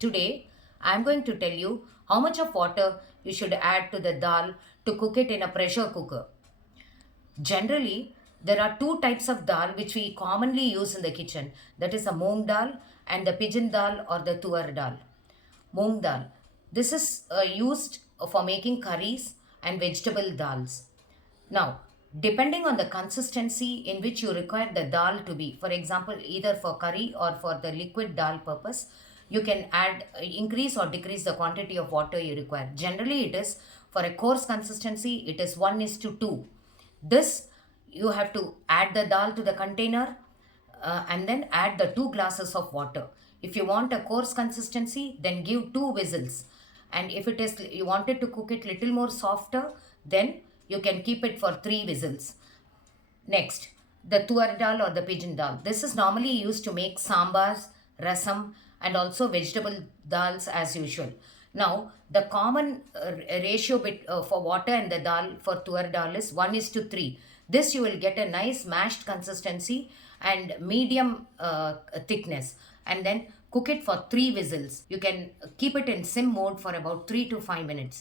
Today, I am going to tell you how much of water you should add to the dal to cook it in a pressure cooker. Generally, there are two types of dal which we commonly use in the kitchen, that is the moong dal and the pigeon dal or the toor dal. Moong dal. This is used for making curries and vegetable dals. Now, depending on the consistency in which you require the dal to be, for example, either for curry or for the liquid dal purpose, you can add, increase or decrease the quantity of water you require. Generally, it is for a coarse consistency, it is 1 is to 2. This you have to add the dal to the container and then add the 2 glasses of water. If you want a coarse consistency, then give 2 whistles. And if it is you wanted to cook it little more softer, then you can keep it for 3 whistles. Next, the tuar dal or the pigeon dal. This is normally used to make sambars, rasam, and also vegetable dals as usual. Now, the common ratio for water and the dal for tuar dal is 1 is to 3. This you will get a nice mashed consistency and medium thickness, and then cook it for 3 whistles. You can keep it in sim mode for about 3 to 5 minutes.